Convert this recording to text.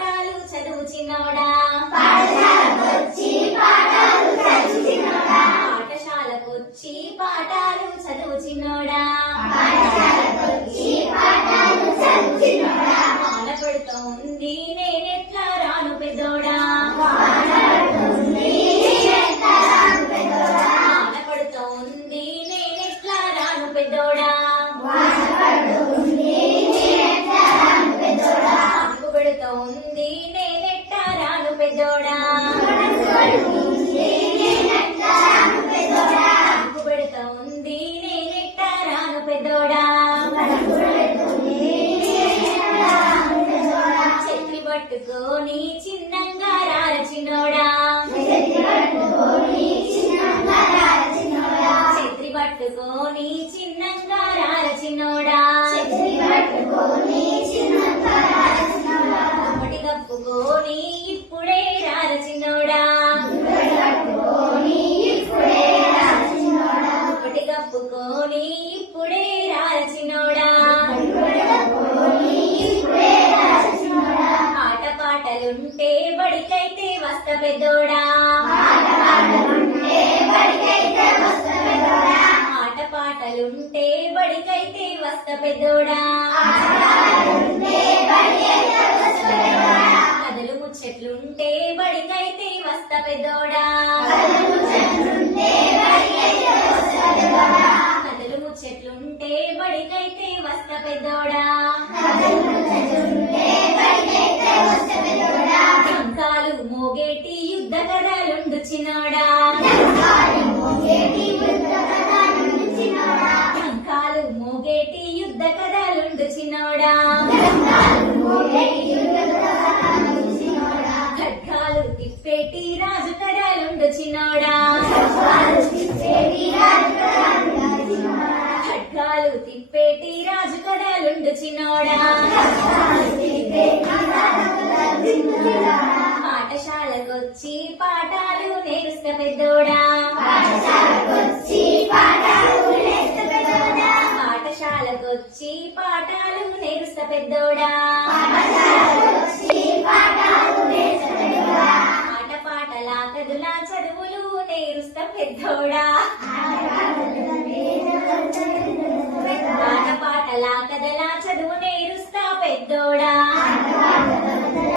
పాఠాలు చదువు చిన్నోడా పాఠశాలకొచ్చి పాఠాలు చదువు చిన్నోడా పాఠశాలకొచ్చి పాఠాలు చదువు చిన్నోడా పాఠశాలకొచ్చి పాఠాలు చదువు చిన్నోడా వాన పడుతూ ఉంది నేనెట్లా రాను పెద్దోడా వాన పడుతుంది నేనెట్లా రాను పెద్దోడా వాన పడుతూ ఉంది నేనెట్లా రాను పెద్దోడా వాన పడుతుంది నేనెట్లా రాను పెద్దోడా మనకు పెడుతూ ఉంది నేనెట్లా రాను పెద్దోడా మనసు పడుతుంది నేనెట్లా రాను పెద్దోడా మనకు పెడుతూ ఉంది నేనెట్లా రాను పెద్దోడా మనసు పడుతుంది నేనెట్లా రాను పెద్దోడా చెత్రి పట్టుకొని చిన్నంగా రార చిన్నోడా చెత్తి పట్టుకొని చిన్నంగా రార చిన్నోడా చెత్రి పట్టుకొని చిన్నంగా రార చిన్నోడా చెత్తి పట్టుకొని చిన్నంగా రార చిన్నోడా దుప్పటి కప్పుకొని ఇప్పుడే రార చిన్నోడా దుప్పటి కట్టుకొని ఇప్పుడే రార చిన్నోడా దుప్పటి కప్పుకొని ఇప్పుడే రార చిన్నోడా దుప్పటి కట్టుకొని ఇప్పుడే రార చిన్నోడా ఆట పాటలుంటే బడికైతే వస్త పెద్దోడా ఆటపాటలుంటే బడికైతే వస్తా పెద్దోడా ఆట పాటలుంటే బడికైతే వస్త పెద్దోడా ఆటపాటలుంటే బడికైతే వస్తా పెద్దోడా కథలు ముచ్చట్లుంటే బడికైతే వస్త పెద్దోడా కథలు ముచ్చట్లుంటే బడికైతే వస్తా పెద్దోడా కథలు ముచ్చట్లుంటే బడికైతే వస్త పెద్దోడా కథలు ముచ్చట్లుంటే బడికైతే వస్తా పెద్దోడా శంఖాలు మోగేటి యుద్ధ కథలుండు చిన్నోడా కాలి మోగేటి యుద్ధ కథలుండు చిన్నోడా శంఖాలు మోగేటి యుద్ధ కథలుండు చిన్నోడా కాలి మోగేటి యుద్ధ కథలుండు చిన్నోడా ఖడ్గాలు తిప్పేటి రాజు కథలుండు చిన్నోడా కాలు తిప్పేటి రాజు కథలుండు చిన్నోడా ఖడ్గాలు తిప్పేటి రాజు కథలుండు చిన్నోడా కాలు తిప్పేటి రాజు కథలుండు చిన్నోడా పాఠశాలకొచ్చి పాఠాలు నేర్స్త పెద్దోడా పాఠశాలకొచ్చి పాఠాలు నేర్చుతా పెద్దోడా పాఠశాలకొచ్చి పాఠాలు నేర్స్త పెద్దోడా